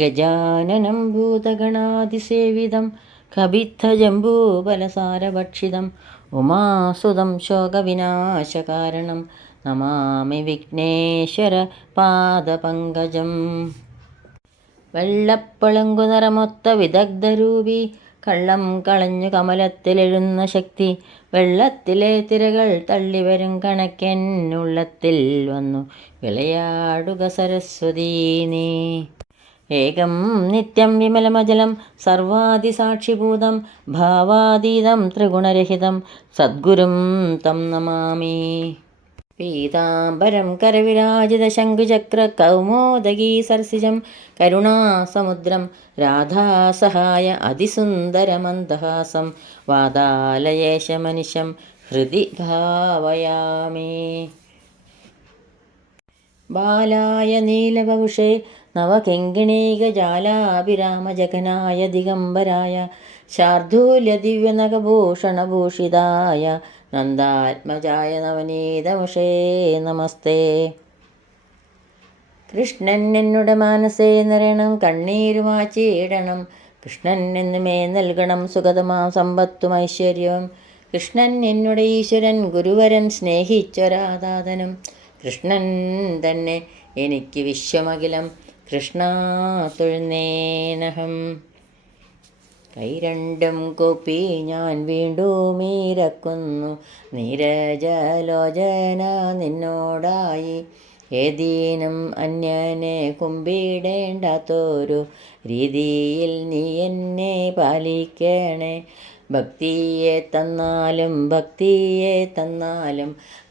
ഗജാനനം ഭൂതഗണാതിസേവിതം കപിത്ഥജംബൂബലസാരഭക്ഷിതം ഉമാസുതം ശോകവിനാശകാരണം നമാമി വിഘ്നേശ്വര പാദപങ്കജം. വെള്ളപ്പളുങ്കു നിറമൊത്ത വിദഗ്ധരൂപി കള്ളം കളഞ്ഞു കമലത്തിലെഴുന്ന ശക്തി വെള്ളത്തിലെ തിരകൾ തള്ളിവരും കണക്കെന്നുള്ളത്തിൽ വന്നു വിളയാടുക സരസ്വതീ നീ. ഏകം നിത്യം വിമലമജലം സർവാദിസാക്ഷിഭൂതം ഭാവാതീതം ത്രിഗുണരഹിതം സദ്ഗുരും തം നമാമി. പീതാംബരം കരവിരാജിത ശംഖുചക്ര കൗമോദഗീ സർസിജം കരുണാസമുദ്രം രാധാസഹായ അതിസുന്ദരമന്ദഹാസം വാതാലയേശമനിശം ഹൃദി ഭാവയാമി. ബാലായ നീലവപുഷേ നവകിങ്കിണീകജാലാഭിരാമജഗനായ ദിഗംബരായ ശാർദൂല്യദിവ്യനഖഭൂഷണഭൂഷിതായ നന്ദാത്മജായ നവനീതമുഷേ നമസ്തേ. കൃഷ്ണൻ എന്നുടെ മനസ്സേ നിറയണം കണ്ണീരുമാച്ചിടണം കൃഷ്ണൻ എന്നുമേ നൽകണം സുഗതമാം സമ്പത്തും ഐശ്വര്യവും കൃഷ്ണൻ എന്നുടെ ഈശ്വരൻ ഗുരുവരൻ സ്നേഹിച്ചൊരാദാതനും കൃഷ്ണൻ തന്നെ എനിക്ക് വിശ്വമഖിലം കൃഷ്ണ തൊഴുന്നേനഹം. കൈ രണ്ടും കൂപ്പി ഞാൻ വീണ്ടും ഇരക്കുന്നു നീരജലോചന നിന്നോടായി ഏതീനും അന്യനെ കുമ്പിടേണ്ടാത്തൊരു രീതിയിൽ നീ എന്നെ പാലിക്കണേ. ഭക്തിയെ തന്നാലും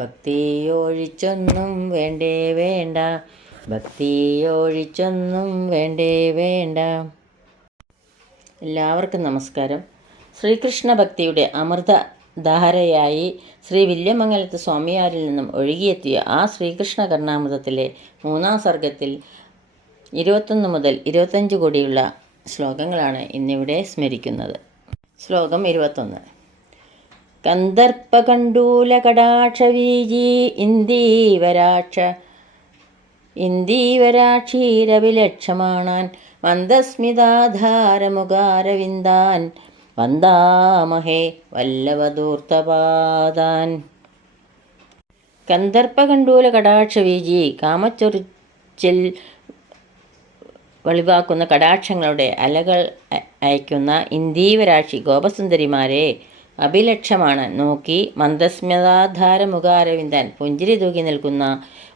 ഭക്തിയൊഴിച്ചൊന്നും വേണ്ടേ വേണ്ട ഭക്തിയൊഴിച്ചൊന്നും വേണ്ടേ വേണ്ട. എല്ലാവർക്കും നമസ്കാരം. ശ്രീകൃഷ്ണ ഭക്തിയുടെ അമൃതധാരയായി ശ്രീ വില്യമംഗലത്ത് സ്വാമിയാരിൽ നിന്നും ഒഴുകിയെത്തിയ ആ ശ്രീകൃഷ്ണ കർണാമൃതത്തിലെ 3-ാം സർഗത്തിൽ 21 മുതൽ 25 കൂടിയുള്ള ശ്ലോകങ്ങളാണ് ഇന്നിവിടെ സ്മരിക്കുന്നത്. ശ്ലോകം 21. കന്ദർപ്പകണ്ഡൂലകടാക്ഷവീജി ഇന്ദീവരാക്ഷീരവിലക്ഷമാണാൻ മന്ദസ്മിതാധാരമുഖാരവിന്ദാൻ വന്ദാമഹേ വല്ലവധൂർത്തപാദാൻ. കന്ദർപ്പകണ്ഡൂല കടാക്ഷവീജി കാമച്ചൊറിച്ചിൽ വെളിവാക്കുന്ന കടാക്ഷങ്ങളുടെ അലകൾ അയക്കുന്ന ഇന്ദീവരാക്ഷി ഗോപസുന്ദരിമാരെ അഭിലക്ഷമാണ് നോക്കി മന്ദസ്മിതാധാരമുഖാരവിന്ദാൻ പുഞ്ചിരി തൂക്കി നിൽക്കുന്ന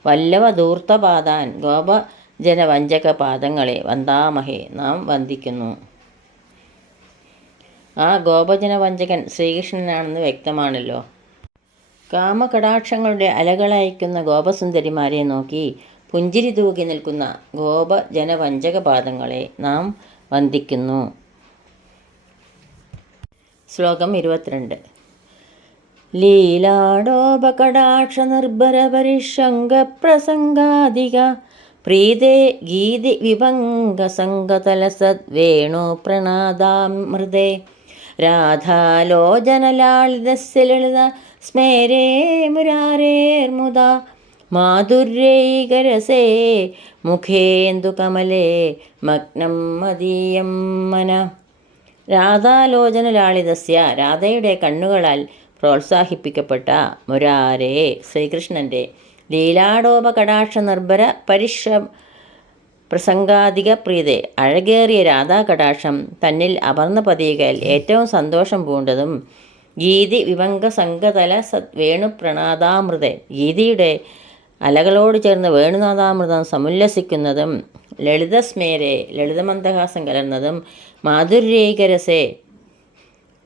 വല്ലവധൂർത്തപാദാൻ ഗോപജനവഞ്ചക പാദങ്ങളെ വന്ദാമഹേ നാം വന്ദിക്കുന്നു. ആ ഗോപജനവഞ്ചകൻ ശ്രീകൃഷ്ണനാണെന്ന് വ്യക്തമാണല്ലോ. കാമകടാക്ഷങ്ങളുടെ അലകളയക്കുന്ന ഗോപസുന്ദരിമാരെ നോക്കി പുഞ്ചിരി തൂക്കി നിൽക്കുന്ന ഗോപജനവഞ്ചക പാദങ്ങളെ നാം വന്ദിക്കുന്നു. ശ്ലോകം 22. ലീലാടോപകടാക്ഷ നിർഭര പരിഷംഗപ്രസംഗാധിക പ്രീതേ ഗീതി വിഭംഗസംഗതലസദ്വേണു പ്രണാദാമൃതേ രാധാലോചനലാളിതസ്യ ലളിത സ്മേരേ മുരാരേർമുദാ മാധുര്യൈകരസേ മുഖേന്ദുകമലേ മഗ്നം മദീയം മന. രാധാലോചനലാളിതസ്യ രാധയുടെ കണ്ണുകളാൽ പ്രോത്സാഹിപ്പിക്കപ്പെട്ട മുരാരേ ശ്രീകൃഷ്ണൻ്റെ ലീലാടോപകടാക്ഷ നിർഭര പ്രസംഗാധിക പ്രീതെ അഴകേറിയ രാധാകടാക്ഷം തന്നിൽ അപർണ പതികയിൽ ഏറ്റവും സന്തോഷം പൂണ്ടതും ഗീതി വിഭംഗ സംഗതല വേണുപ്രണാദാമൃത ഗീതിയുടെ അലകളോട് ചേർന്ന് വേണുനാഥാമൃതം സമുല്ലസിക്കുന്നതും ലളിതസ്മേരെ ലളിതമന്ദഹാസം കലർന്നതും മാധുര്യൈകരസേ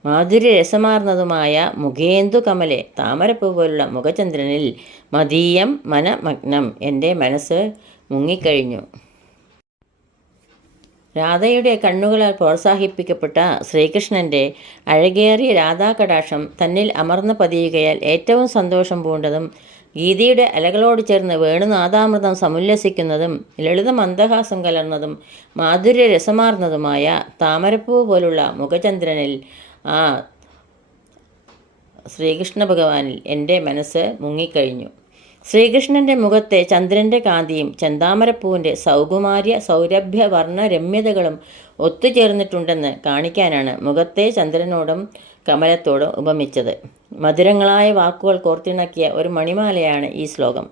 മാധുര്യരസമാർന്നതുമായ മുഖേന്ദു കമലെ താമരപ്പൂ പോലുള്ള മുഖചന്ദ്രനിൽ മദീയം മനമഗ്നം എൻ്റെ മനസ്സ് മുങ്ങിക്കഴിഞ്ഞു. രാധയുടെ കണ്ണുകളാൽ പ്രോത്സാഹിപ്പിക്കപ്പെട്ട ശ്രീകൃഷ്ണൻ്റെ അഴകേറിയ രാധാകടാക്ഷം തന്നിൽ അമർന്ന് പതിയുകയാൽ ഏറ്റവും സന്തോഷം പൂണ്ടതും ഗീതയുടെ അലകളോട് ചേർന്ന് വേണുനാഥാമൃതം സമുല്ലസിക്കുന്നതും ലളിതമന്ദഹാസം കലർന്നതും മാധുര്യരസമാർന്നതുമായ താമരപ്പൂ പോലുള്ള മുഖചന്ദ്രനിൽ ആ ശ്രീകൃഷ്ണ ഭഗവാനിൽ എൻ്റെ മനസ്സ് മുങ്ങിക്കഴിഞ്ഞു. ശ്രീകൃഷ്ണൻ്റെ മുഖത്തെ ചന്ദ്രൻ്റെ കാന്തിയും ചെന്താമരപ്പൂവിൻ്റെ സൗരഭ്യ വർണ്ണ രമ്യതകളും ഒത്തുചേർന്നിട്ടുണ്ടെന്ന് കാണിക്കാനാണ് മുഖത്തെ ചന്ദ്രനോടും കമലത്തോടും ഉപമിച്ചത്. മധുരങ്ങളായ വാക്കുകൾ കോർത്തിണക്കിയ ഒരു മണിമാലയാണ് ഈ ശ്ലോകം.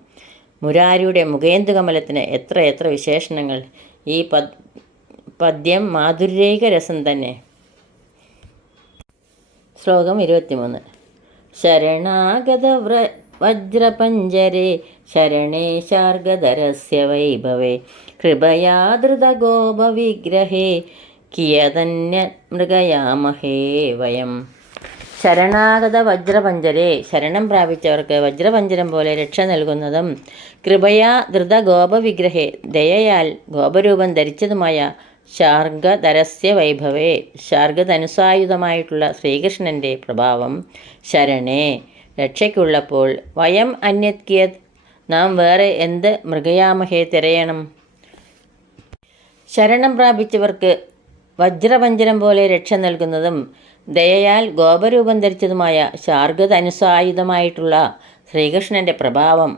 മുരാരിയുടെ മുഖേന്ദുകമലത്തിന് എത്ര എത്ര വിശേഷണങ്ങൾ! ഈ പദ്യം മാധുര്യൈക രസം തന്നെ. ശ്ലോകം 23. ശരണാഗത വജ്രപഞ്ജരേ ശരണേ ശാർഗധരസ്യ വൈഭവേ കൃപയാ ധൃതഗോപവിഗ്രഹേ കിയതന്യ മൃഗയാമഹേ വയം. ശരണാഗത വജ്രപഞ്ചരേ, ശരണം പ്രാപിച്ചവർക്ക് വജ്രപഞ്ചരം പോലെ രക്ഷ നൽകുന്നതും കൃപയാ ധൃത ഗോപവിഗ്രഹേ, ദയയാൽ ഗോപരൂപം ധരിച്ചതുമായ ശാർഗധരസ്യ വൈഭവേ, ശാർഗധനുസായുധമായിട്ടുള്ള ശ്രീകൃഷ്ണൻ്റെ പ്രഭാവം ശരണേ, രക്ഷയ്ക്കുള്ളപ്പോൾ വയം അന്യത്, നാം വേറെ എന്ത് മൃഗയാമഹേ തിരയണം. ശരണം പ്രാപിച്ചവർക്ക് വജ്രപഞ്ചരം പോലെ രക്ഷ നൽകുന്നതും ദയയാൽ ഗോപരൂപം ധരിച്ചതുമായ ശാർഗധനുസായുധമായിട്ടുള്ള ശ്രീകൃഷ്ണൻ്റെ പ്രഭാവം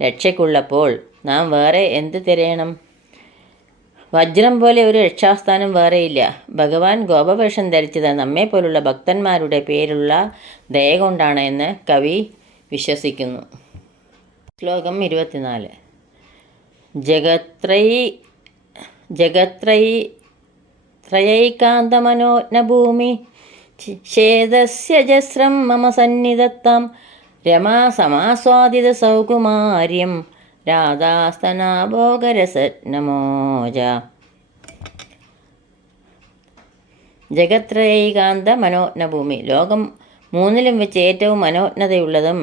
രക്ഷയ്ക്കുള്ളപ്പോൾ നാം വേറെ എന്ത് തിരയണം. വജ്രം പോലെ ഒരു രക്ഷാസ്ഥാനം വേറെയില്ല. ഭഗവാൻ ഗോപവേഷം ധരിച്ചത് നമ്മെപ്പോലുള്ള ഭക്തന്മാരുടെ പേരുള്ള ദയ കൊണ്ടാണ് എന്ന് കവി വിശ്വസിക്കുന്നു. ശ്ലോകം 24. ത്രയൈകാന്തമനോജ്ഞഭൂമി ഛേദസ്യ ജസ്രം മമ സന്നിധത്താം രമാ സമാസ്വാദിത സൗകുമാര്യം രാധാസ്തനാഭോഗരസനമോജ. ജഗത്രയൈകാന്ത മനോജ്ഞഭൂമി, ലോകം മൂന്നിലും വെച്ച് ഏറ്റവും മനോജ്ഞതയുള്ളതും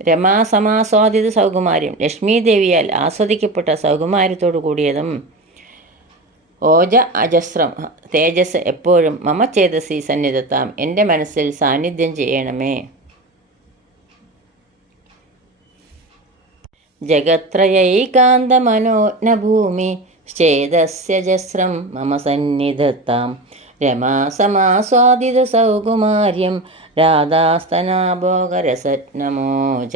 രമാസമാസ്വാദിത സൗകുമാര്യം, ലക്ഷ്മീദേവിയാൽ ആസ്വദിക്കപ്പെട്ട സൗകുമാര്യത്തോടു കൂടിയതും ഓജ അജസ്രം, തേജസ് എപ്പോഴും മമ ചേതസി സന്നിധത്താം, എൻ്റെ മനസ്സിൽ സാന്നിധ്യം ചെയ്യണമേ. ജഗത്രയൈകാന്തമനോജ്ഞഭൂമി ചേതസ്യ ജസ്രം മമ സന്നിധത്താം രമാസമാസ്വാദിത സൗകുമാര്യം രാധാസ്തനാഭോഗരസനമോജ.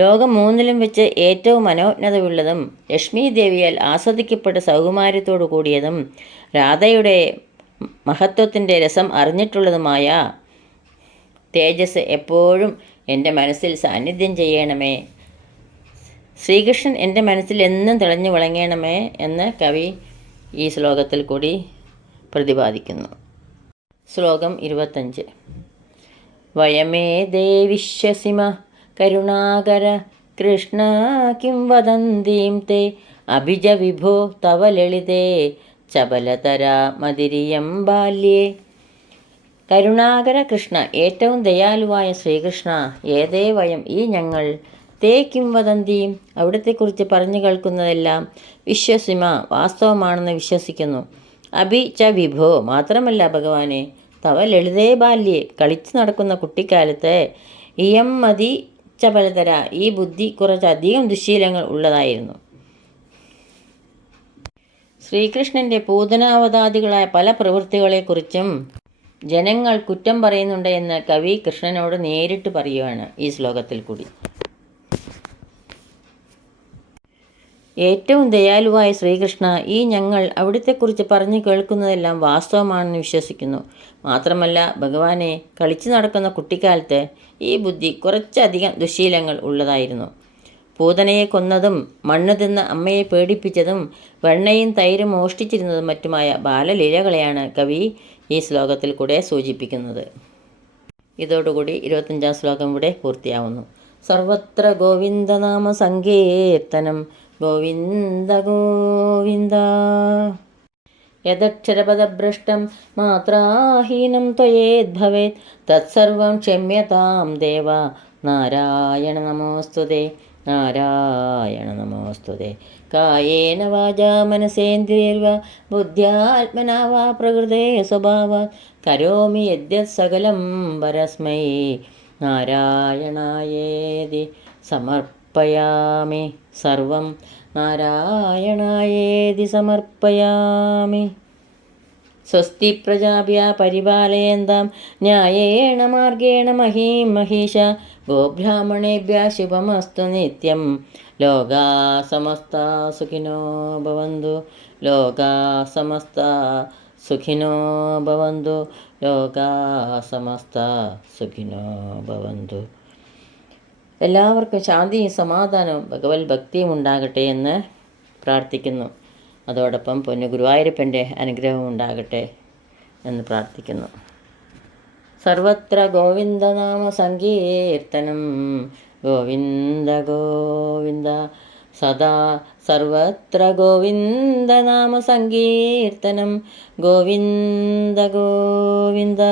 ലോകം മൂന്നിലും വെച്ച് ഏറ്റവും മനോജ്ഞതയുള്ളതും ലക്ഷ്മീദേവിയാൽ ആസ്വദിക്കപ്പെട്ട സൗകുമാര്യത്തോടു കൂടിയതും രാധയുടെ മഹത്വത്തിൻ്റെ രസം അറിഞ്ഞിട്ടുള്ളതുമായ തേജസ് എപ്പോഴും എൻ്റെ മനസ്സിൽ സാന്നിധ്യം ചെയ്യണമേ. ശ്രീകൃഷ്ണൻ എൻ്റെ മനസ്സിൽ എന്നും തിളഞ്ഞു വിളങ്ങണമേ എന്ന് കവി ഈ ശ്ലോകത്തിൽ കൂടി പ്രതിപാദിക്കുന്നു. ശ്ലോകം 25. വയമേ ദേവിശ്വസിമ കരുണാകര കൃഷ്ണ കിം വദന്തീം തേ അഭിജ വിഭോ തവ ലളിതേ ചപലതരാ മതിരിയം ബാല്യേ. കരുണാകര കൃഷ്ണ, ഏറ്റവും ദയാലുവായ ശ്രീകൃഷ്ണ, ഏതേ വയം, ഈ ഞങ്ങൾ, തേ കിം വദന്തീം, അവിടത്തെക്കുറിച്ച് പറഞ്ഞു കേൾക്കുന്നതെല്ലാം, വിശ്വസിമ, വാസ്തവമാണെന്ന് വിശ്വസിക്കുന്നു, അഭി ച വിഭോ, മാത്രമല്ല ഭഗവാനെ, തവ ലളിതേ ബാല്യേ, കളിച്ചു നടക്കുന്ന കുട്ടിക്കാലത്ത്, ഇയം മതി ചപലതര, ഈ ബുദ്ധി കുറച്ചധികം ദുശ്ശീലങ്ങൾ ഉള്ളതായിരുന്നു. ശ്രീകൃഷ്ണൻ്റെ പൂതനാവതാദികളായ പല പ്രവൃത്തികളെക്കുറിച്ചും ജനങ്ങൾ കുറ്റം പറയുന്നുണ്ട് എന്ന് കവി കൃഷ്ണനോട് നേരിട്ട് പറയുകയാണ് ഈ ശ്ലോകത്തിൽ കൂടി. ഏറ്റവും ദയാലുവായ ശ്രീകൃഷ്ണ, ഈ ഞങ്ങൾ അവിടത്തെക്കുറിച്ച് പറഞ്ഞു കേൾക്കുന്നതെല്ലാം വാസ്തവമാണെന്ന് വിശ്വസിക്കുന്നു. മാത്രമല്ല ഭഗവാനെ, കളിച്ചു നടക്കുന്ന കുട്ടിക്കാലത്ത് ഈ ബുദ്ധി കുറച്ചധികം ദുശ്ശീലങ്ങൾ ഉള്ളതായിരുന്നു. പൂതനയെ കൊന്നതും മണ്ണ് തിന്ന് അമ്മയെ പേടിപ്പിച്ചതും വെണ്ണയും തൈരും മോഷ്ടിച്ചിരുന്നതും മറ്റുമായ ബാലലീലകളെയാണ് കവി ഈ ശ്ലോകത്തിൽ കൂടെ സൂചിപ്പിക്കുന്നത്. ഇതോടുകൂടി 25-ാം ശ്ലോകം ഇവിടെ പൂർത്തിയാവുന്നു. സർവത്ര ഗോവിന്ദനാമ സങ്കീർത്തനം, ഗോവിന്ദ ഗോവിന്ദ. യദക്ഷരപദഭ്രഷ്ടം മാത്രാഹീനം ത്വയേദ്ഭവേത് തത്സർവം ക്ഷമ്യതാം ദേവ, നാരായണ നമോസ്തുതേ, നാരായണ നമോസ്തുതേ. കായേന വാചാ മനസേന്ദ്രിയർവാ ബുദ്ധ്യാത്മനാ വാ പ്രകൃതേ സ്വഭാവാത് കരോമി യദ്യത് സകലം പരസ്മൈ നാരായണായേതി സമർപ്പയാമി. സർവം നാരായണായേതി സമർപ്പയാമി. സ്വസ്തി പ്രജാഭ്യ പരിപാലയന്താം ന്യായേണ മാർഗേണ മഹീം മഹീഷ ഗോബ്രാഹ്മണേഭ്യ ശുഭമസ്തു നിത്യം ലോകാ സമസ്ത സുഖിനോ ഭവന്തു ലോകാ സമസ്ത സുഖിനോ ഭവന്തു ലോകാ സമസ്ത സുഖിനോ ഭവന്തു. എല്ലാവർക്കും ശാന്തിയും സമാധാനവും ഭഗവത് ഭക്തിയും ഉണ്ടാകട്ടെ എന്ന് പ്രാർത്ഥിക്കുന്നു. അതോടൊപ്പം പൊന്നു ഗുരുവായൂരപ്പൻ്റെ അനുഗ്രഹം ഉണ്ടാകട്ടെ എന്ന് പ്രാർത്ഥിക്കുന്നു. സർവത്ര ഗോവിന്ദനാമ സങ്കീർത്തനം ഗോവിന്ദ ഗോവിന്ദ സദാ സർവത്ര ഗോവിന്ദനാമ സങ്കീർത്തനം ഗോവിന്ദ ഗോവിന്ദ.